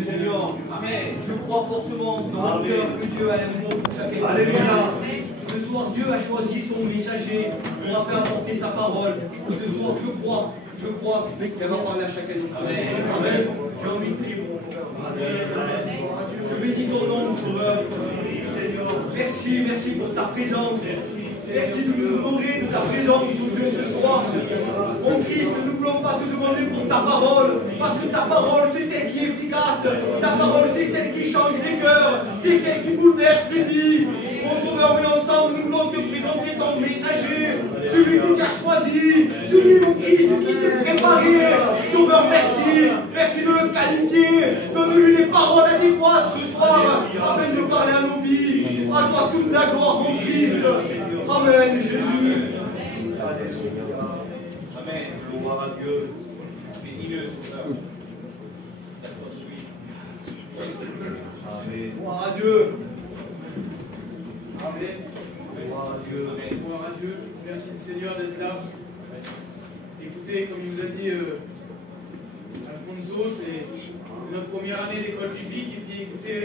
Seigneur, je crois fortement dans mon cœur que Dieu a un mot pour chacun. Alléluia. Ce soir, Dieu a choisi son messager pour en faire apporter sa parole. Ce soir, je crois qu'elle va parler à chacun d'entre nous. Amen. J'ai envie de prier pour je bénis ton nom, Sauveur. Merci pour ta présence. Merci de nous honorer de ta présence, oh Dieu, ce soir. Mon Christ, nous ne voulons pas te demander pour ta parole, parce que ta parole, c'est celle qui est efficace. Ta parole, c'est celle qui change les cœurs. C'est celle qui bouleverse les vies. Mon Sauveur, mais ensemble, nous voulons te présenter ton messager, celui qui t'a choisi, celui, mon Christ, qui s'est préparé. Sauveur, merci. Merci de le qualifier. Donne-lui les paroles adéquates ce soir, afin de parler à nos vies. À toi toute la gloire, mon Christ. Amen, Jésus. Amen. Gloire à Dieu. Bénis-le, Sauveur. Amen. Gloire à Dieu. Amen. Gloire à Dieu. Gloire à Dieu. Merci Seigneur d'être là. Écoutez, comme il nous a dit Alfonso, c'est notre première année d'école biblique. Et puis écoutez,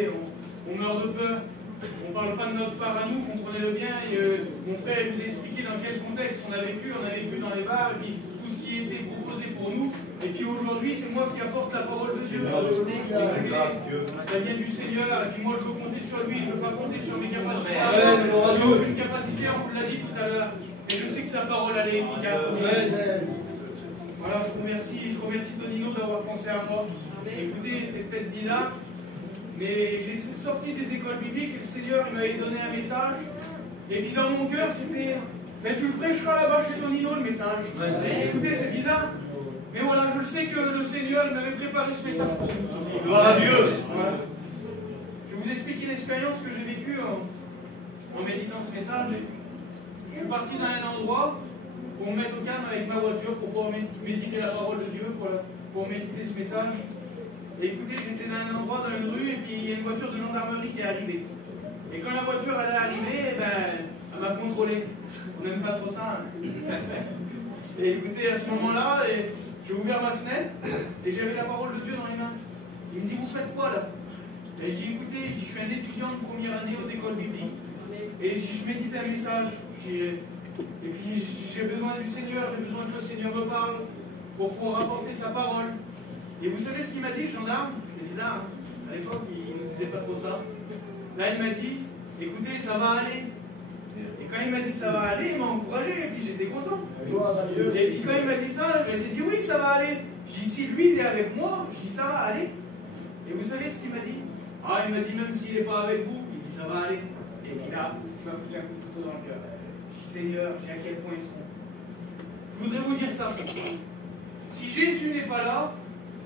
on meurt de peur. On ne parle pas de notre part à nous, comprenez-le bien. Et, mon frère vous a expliqué dans quel contexte on a vécu dans les bars, et puis tout ce qui était proposé pour nous. Et puis aujourd'hui, c'est moi qui apporte la parole de Dieu. Ça vient du Seigneur, et puis moi je veux compter sur lui, je ne veux pas compter sur mes capacités. Je n'ai aucune capacité, on vous l'a dit tout à l'heure. Et je sais que sa parole, elle est efficace. Voilà, je remercie Tonino d'avoir pensé à moi. Écoutez, c'est peut-être bizarre. Mais j'ai sorti des écoles bibliques et le Seigneur m'avait donné un message. Et puis dans mon cœur, c'était mais tu le prêcheras là-bas chez Tonino le message. Écoutez, c'est bizarre. Mais voilà, je sais que le Seigneur m'avait préparé ce message pour vous. Gloire à Dieu. Voilà. Je vais vous expliquer l'expérience que j'ai vécue en méditant ce message. Je suis parti dans un endroit pour me mettre au calme avec ma voiture pour pouvoir méditer la parole de Dieu, pour méditer ce message. Et écoutez, j'étais dans un endroit, dans une rue, et puis il y a une voiture de gendarmerie qui est arrivée. Et quand la voiture elle est arrivée, elle m'a contrôlé. On n'aime pas trop ça. Et écoutez, à ce moment-là, j'ai ouvert ma fenêtre, et j'avais la parole de Dieu dans les mains. Il me dit, vous faites quoi là? Et je dis, écoutez, je suis un étudiant de première année aux écoles bibliques. Et je médite un message. Et puis j'ai besoin du Seigneur, j'ai besoin que le Seigneur me parle pour pouvoir apporter sa parole. Et vous savez ce qu'il m'a dit, le gendarme? C'est bizarre, hein? À l'époque, il ne me disait pas trop ça. Là, il m'a dit, écoutez, ça va aller. Et quand il m'a dit ça va aller, il m'a encouragé, et puis j'étais content. Et puis quand il m'a dit ça, j'ai dit oui, ça va aller. J'ai dit, si lui, il est avec moi, j'ai dit, ça va aller. Et vous savez ce qu'il m'a dit? Ah, il m'a dit, même s'il n'est pas avec vous, il dit, ça va aller. Et puis là, il m'a foutu un coup de couteau dans le cœur. J'ai dit, Seigneur, j'ai à quel point ils sont. Je voudrais vous dire ça. Si Jésus n'est pas là,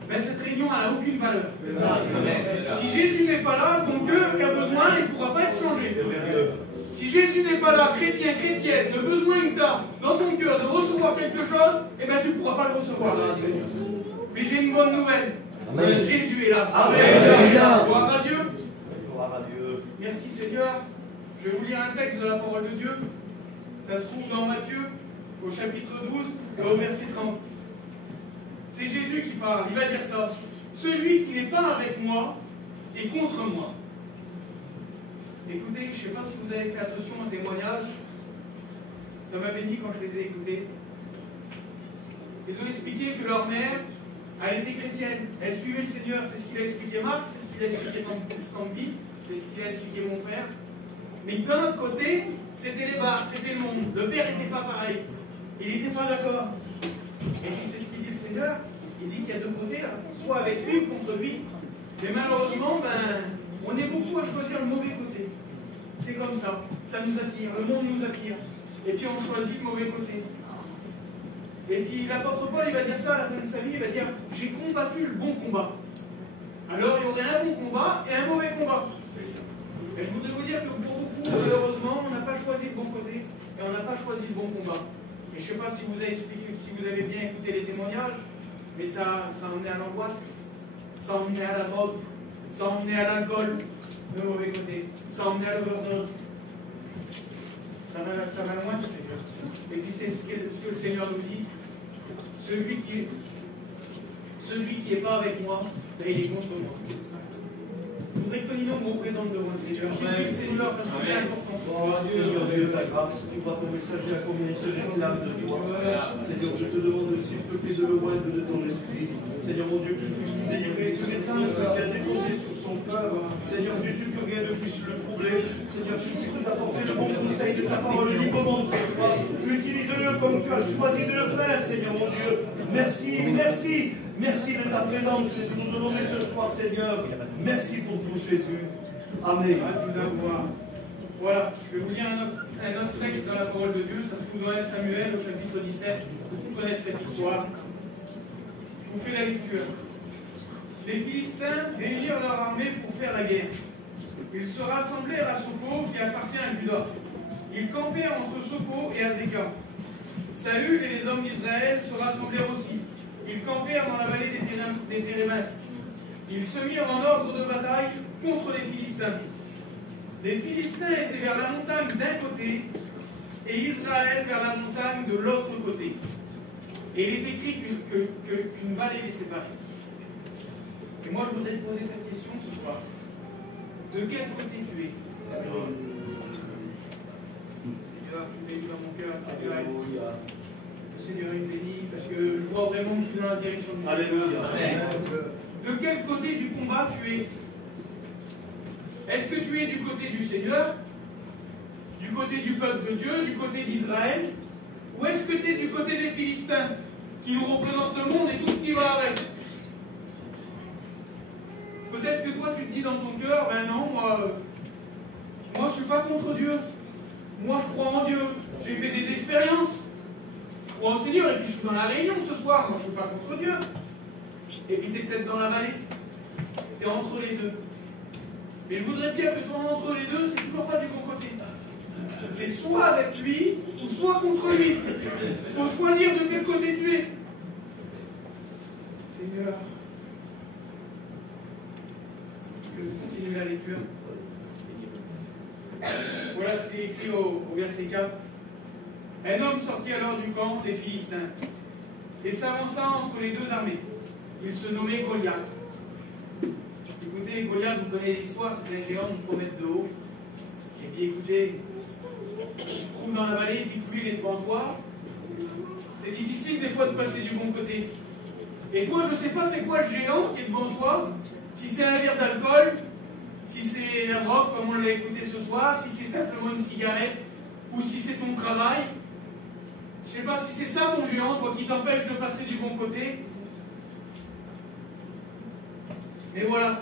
ben cette réunion n'a aucune valeur. Si Jésus n'est pas là, ton cœur qui a besoin, il ne pourra pas être changé. Si Jésus n'est pas là, chrétien, chrétienne, le besoin que tu as dans ton cœur de recevoir quelque chose, eh ben tu ne pourras pas le recevoir. Mais j'ai une bonne nouvelle. Amen. Jésus est là. Amen. Gloire à Dieu. Gloire à Dieu. Merci Seigneur. Je vais vous lire un texte de la parole de Dieu. Ça se trouve dans Matthieu, au chapitre 12, et au verset 30. C'est Jésus qui parle, il va dire ça. Celui qui n'est pas avec moi est contre moi. Écoutez, je ne sais pas si vous avez fait attention au témoignage. Ça m'a béni quand je les ai écoutés. Ils ont expliqué que leur mère, elle était chrétienne. Elle suivait le Seigneur. C'est ce qu'il a expliqué Marc, c'est ce qu'il a expliqué Stampy, c'est ce qu'il a expliqué mon frère. Mais d'un autre côté, c'était les bars, c'était le monde. Le père n'était pas pareil. Il n'était pas d'accord. Et puis c'est ce qu'il dit le Seigneur. Il dit qu'il y a deux côtés, là. Soit avec lui ou contre lui. Mais malheureusement, on est beaucoup à choisir le mauvais côté. C'est comme ça. Ça nous attire. Le monde nous attire. Et puis on choisit le mauvais côté. Et puis l'apôtre Paul, il va dire ça à la fin de sa vie. Il va dire, j'ai combattu le bon combat. Alors il y aurait un bon combat et un mauvais combat. Et je voudrais vous dire que pour beaucoup, malheureusement, on n'a pas choisi le bon côté et on n'a pas choisi le bon combat. Et je ne sais pas si vous avez expliqué, si vous avez bien écouté les témoignages, mais ça emmenait à l'angoisse, ça emmenait à la drogue, ça emmenait à l'alcool, le mauvais côté, ça emmenait à l'overdose. Ça va loin, le Seigneur. Et puis c'est ce que le Seigneur nous dit. Celui qui n'est pas avec moi, il est contre moi. voudrais que Tonino me représente devant le Seigneur. J'ai dit que c'est Seigneur parce que c'est important. Seigneur Dieu, ta grâce, tu vois ton messager à combien il se réclame de toi. Seigneur, je te demande s'il te plaît de le moindre de ton esprit. Seigneur mon Dieu, que tu puisses délivrer ce message qu'il a déposé sur son cœur. Seigneur Jésus, que rien ne puisse le troubler. Seigneur, tu puisses nous apporter le bon conseil de ta parole librement ce soir. Utilise-le comme tu as choisi de le faire, Seigneur mon Dieu. Merci, merci, merci de ta présence et de nous donner ce soir, Seigneur. Merci pour tout, Jésus. Amen. Voilà, je vais vous lire un autre texte dans la parole de Dieu. Ça se trouve dans 1 Samuel, au chapitre 17. Vous connaissez cette histoire. Je vous fais la lecture. Les Philistins réunirent leur armée pour faire la guerre. Ils se rassemblèrent à Soko, qui appartient à Juda. Ils campèrent entre Soko et Azekah. Saül et les hommes d'Israël se rassemblèrent aussi. Ils campèrent dans la vallée des Térémètres. Ils se mirent en ordre de bataille contre les Philistins. Les Philistins étaient vers la montagne d'un côté et Israël vers la montagne de l'autre côté. Et il est écrit qu'une vallée les séparait. Et moi, je voudrais te poser cette question ce soir. De quel côté tu es? Seigneur, je suis béni dans mon cœur. Seigneur, il me bénit parce que je vois vraiment que je suis dans la direction du Seigneur. De quel côté du combat tu es? Est-ce que tu es du côté du Seigneur, du côté du peuple de Dieu, du côté d'Israël, ou est-ce que tu es du côté des Philistins qui nous représentent le monde et tout ce qui va avec? Peut-être que toi tu te dis dans ton cœur, ben non, moi je ne suis pas contre Dieu. Moi je crois en Dieu. J'ai fait des expériences. Je crois au Seigneur et puis je suis dans la réunion ce soir. Moi je ne suis pas contre Dieu. Et puis tu es peut-être dans la vallée. Tu es entre les deux. Mais je voudrais dire que toi entre les deux, c'est toujours pas du bon côté. C'est soit avec lui ou soit contre lui. Il faut choisir de quel côté tu es. Seigneur. Je continue la lecture. Voilà ce qui est écrit au verset 4. Un homme sortit alors du camp des Philistins et s'avança entre les deux armées. Il se nommait Goliath. Écoutez, Goliath, vous connaissez l'histoire, c'est un géant de 3 mètres de haut. Et puis écoutez, tu te trouves dans la vallée, et puis lui il est devant toi. C'est difficile des fois de passer du bon côté. Et toi, je ne sais pas c'est quoi le géant qui est devant toi. Si c'est un verre d'alcool, si c'est la drogue comme on l'a écouté ce soir, si c'est simplement une cigarette, ou si c'est ton travail. Je ne sais pas si c'est ça ton géant, toi, qui t'empêche de passer du bon côté. Mais voilà,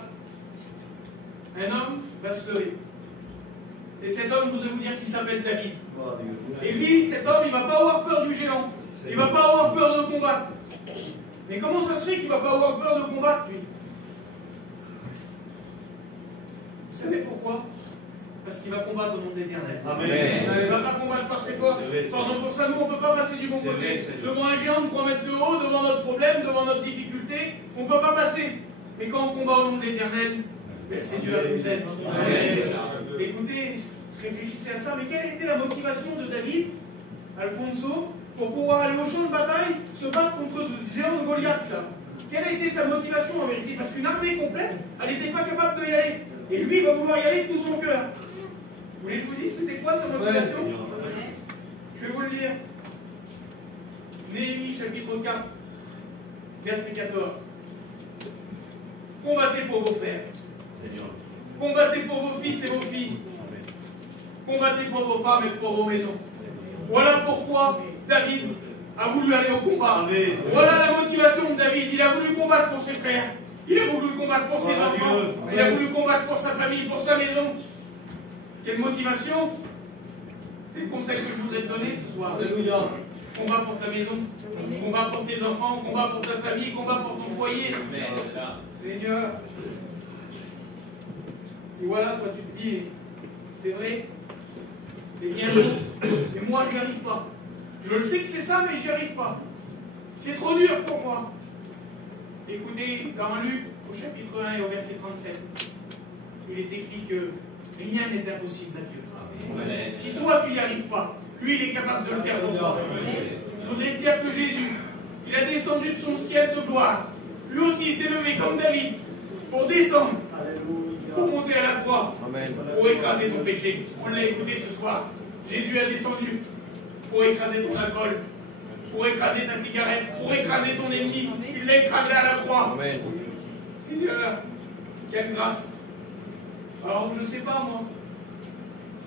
un homme va se lever. Et cet homme, je voudrais vous dire qu'il s'appelle David. Et lui, cet homme, il ne va pas avoir peur du géant. Il ne va pas avoir peur de combattre. Mais comment ça se fait qu'il ne va pas avoir peur de combattre, lui? Vous savez pourquoi? Parce qu'il va combattre au nom de l'Éternel. Amen. Il ne va pas combattre par ses forces. Par nos forces à nous, on ne peut pas passer du bon côté. Devant un géant de 3 mètres de haut, devant notre problème, devant notre difficulté, on ne peut pas passer. Mais quand on combat au nom de l'Éternel, le Seigneur nous aide. Écoutez, réfléchissez à ça, mais quelle était la motivation de David, Alfonso, pour pouvoir aller au champ de bataille, se battre contre ce géant de Goliath là? Quelle a été sa motivation en vérité? Parce qu'une armée complète, elle n'était pas capable de y aller. Et lui, il va vouloir y aller de tout son cœur. Vous voulez que je vous dise c'était quoi sa motivation? Je vais vous le dire. Néhémie chapitre 4, verset 14. Combattez pour vos frères. Seigneur. Combattez pour vos fils et vos filles. Combattez pour vos femmes et pour vos maisons. Voilà pourquoi David a voulu aller au combat. Amen. Voilà la motivation de David. Il a voulu combattre pour ses frères. Il a voulu combattre pour ses enfants. Il a voulu combattre pour sa famille, pour sa maison. Quelle motivation? C'est le conseil que je voudrais te donner ce soir. Alléluia. Combat pour ta maison, combat pour tes enfants, combat pour ta famille, combat pour ton foyer. Seigneur. Et voilà, toi tu te dis, c'est vrai, c'est bien beau, mais moi je n'y arrive pas. Je le sais que c'est ça, mais je n'y arrive pas. C'est trop dur pour moi. Écoutez, dans Luc, au chapitre 1 et au verset 37, il est écrit que rien n'est impossible à Dieu. Si toi tu n'y arrives pas, lui il est capable de le faire pour toi. Je voudrais te dire que Jésus, il a descendu de son ciel de gloire. Lui aussi il s'est levé comme David pour descendre pour monter à la croix, Amen. pour écraser ton péché. On l'a écouté ce soir. Jésus a descendu pour écraser ton alcool, pour écraser ta cigarette, pour écraser ton ennemi. Il l'a écrasé à la croix. Amen. Seigneur, quelle grâce. Alors je ne sais pas moi,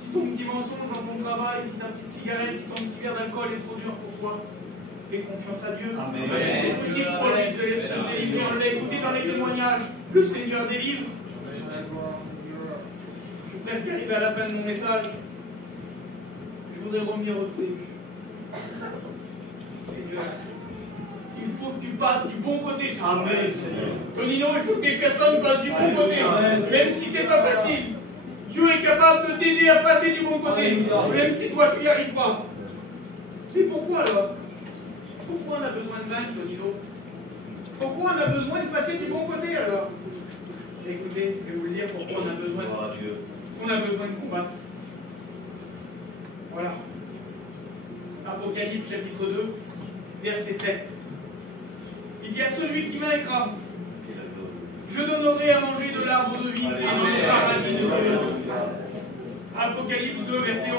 si ton petit mensonge dans ton travail, si ta petite cigarette, si ton petit verre d'alcool est trop dur pour toi, fais confiance à Dieu. Amen. C'est possible pour lui de délivrer. On l'a écouté dans les témoignages. Le Seigneur délivre. Je suis presque arrivé à la fin de mon message. Je voudrais revenir au tout début. Seigneur, il faut que tu passes du bon côté. Amen, Seigneur. Tonino, il faut que les personnes passent du bon côté. Même si c'est pas facile. Dieu est capable de t'aider à passer du bon côté. Même si toi tu n'y arrives pas. Mais pourquoi alors? Pourquoi on a besoin de vaincre, Tonino? Pourquoi on a besoin de passer du bon côté alors? Écoutez, je vais vous le dire pourquoi on a besoin de combattre. Voilà. Apocalypse chapitre 2, verset 7. Il dit à celui qui vaincra, je donnerai à manger de l'arbre de vie et dans le paradis de Dieu. Apocalypse 2, verset 11.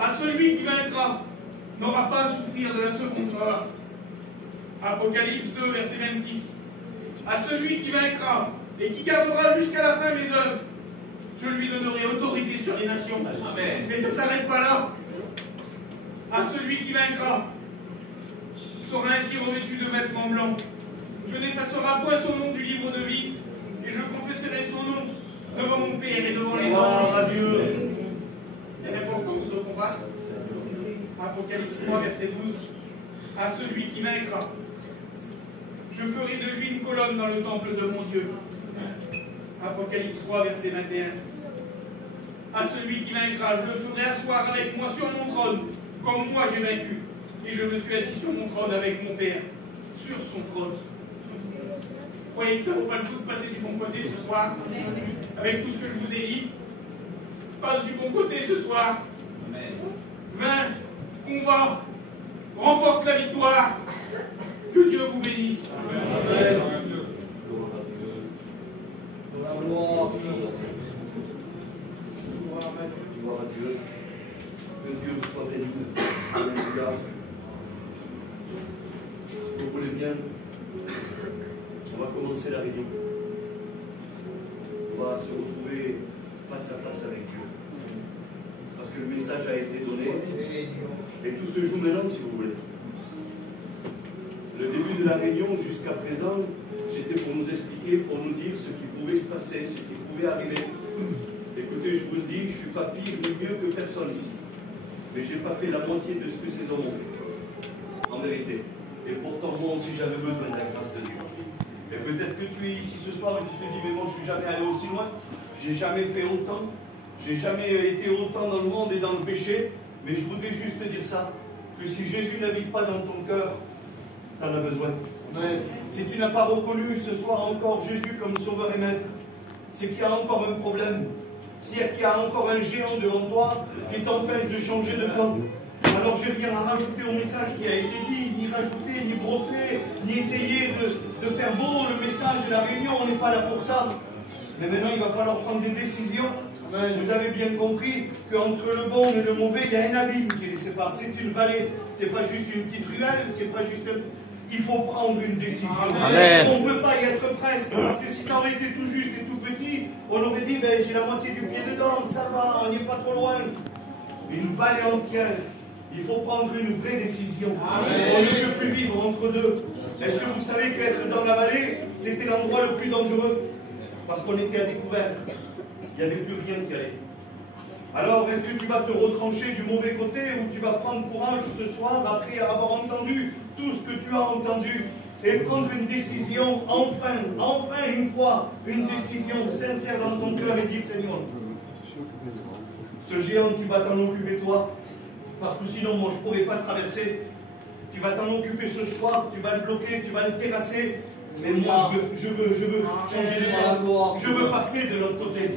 À celui qui vaincra n'aura pas à souffrir de la seconde mort. Apocalypse 2, verset 26. À celui qui vaincra et qui gardera jusqu'à la fin mes œuvres, je lui donnerai autorité sur les nations. Amen. Mais ça ne s'arrête pas là. À celui qui vaincra sera ainsi revêtu de vêtements blancs. Je n'effacerai point son nom du livre de vie, et je confesserai son nom devant mon Père et devant les anges. Quelle importance de combattre. Apocalypse 3, verset 12. À celui qui vaincra, je ferai de lui une colonne dans le temple de mon Dieu. Apocalypse 3, verset 21. À celui qui vaincra, je le ferai asseoir avec moi sur mon trône, comme moi j'ai vaincu. Et je me suis assis sur mon trône avec mon Père, sur son trône. Vous croyez que ça vaut pas le coup de passer du bon côté ce soir? Avec tout ce que je vous ai dit, passe du bon côté ce soir. Vainc, combat, remporte la victoire. Que Dieu vous bénisse. Amen. Gloire à Dieu. Que Dieu soit béni. Alléluia. Vous voulez bien, on va commencer la réunion. On va se retrouver face à face avec Dieu. Parce que le message a été donné. Et tout se joue maintenant, si vous voulez. Le début de la réunion jusqu'à présent, c'était pour nous expliquer, pour nous dire ce qui pouvait se passer, ce qui pouvait arriver. Écoutez, je vous le dis, je ne suis pas pire ni mieux que personne ici. Mais je n'ai pas fait la moitié de ce que ces hommes ont fait. En vérité. Et pourtant, moi aussi, j'avais besoin de la grâce de Dieu. Et peut-être que tu es ici ce soir et tu te dis, mais moi, je ne suis jamais allé aussi loin. Je n'ai jamais fait autant. Je n'ai jamais été autant dans le monde et dans le péché. Mais je voudrais juste te dire ça, que si Jésus n'habite pas dans ton cœur, tu en as besoin. Amen. Si tu n'as pas reconnu ce soir encore Jésus comme sauveur et maître, c'est qu'il y a encore un problème. C'est qu'il y a encore un géant devant toi qui t'empêche de changer de camp. Alors je n'ai rien à rajouter au message qui a été dit, ni rajouter, ni brosser, ni essayer de faire beau le message de la réunion, on n'est pas là pour ça. Mais maintenant il va falloir prendre des décisions. Amen. Vous avez bien compris qu'entre le bon et le mauvais, il y a un abîme qui les sépare. C'est une vallée, c'est pas juste une petite ruelle, c'est pas juste un... Il faut prendre une décision. Amen. On ne peut pas y être presque, parce que si ça aurait été tout juste et tout petit, on aurait dit, ben, j'ai la moitié du pied dedans, ça va, on n'y est pas trop loin. Une vallée entière. Il faut prendre une vraie décision. Amen. On ne peut plus vivre entre deux. Est-ce que vous savez qu'être dans la vallée, c'était l'endroit le plus dangereux? Parce qu'on était à découvert. Il n'y avait plus rien qui allait. Alors, est-ce que tu vas te retrancher du mauvais côté ou tu vas prendre courage ce soir après avoir entendu tout ce que tu as entendu et prendre une décision, enfin une fois, une décision sincère dans ton cœur et dire, Seigneur, ce géant, tu vas t'en occuper toi, parce que sinon, moi, je ne pourrais pas traverser. Tu vas t'en occuper ce soir, tu vas le bloquer, tu vas le terrasser, mais moi, je veux changer de voie. Je veux passer de l'autre côté.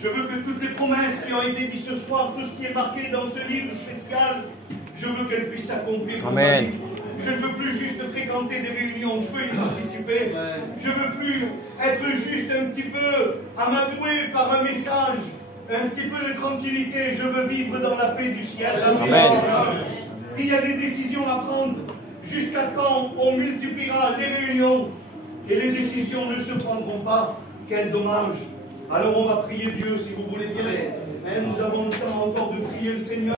Je veux que toutes les promesses qui ont été dites ce soir, tout ce qui est marqué dans ce livre spécial, je Je veux qu'elle puisse s'accomplir pour Amen. ma vie. Je ne veux plus juste fréquenter des réunions, je veux y participer. Je ne veux plus être juste un petit peu amadoué par un message, un petit peu de tranquillité. Je veux vivre dans la paix du ciel. Amen. Il y a des décisions à prendre. Jusqu'à quand on multipliera les réunions et les décisions ne se prendront pas? Quel dommage. Alors on va prier Dieu, si vous voulez bien. Nous avons le temps encore de prier le Seigneur.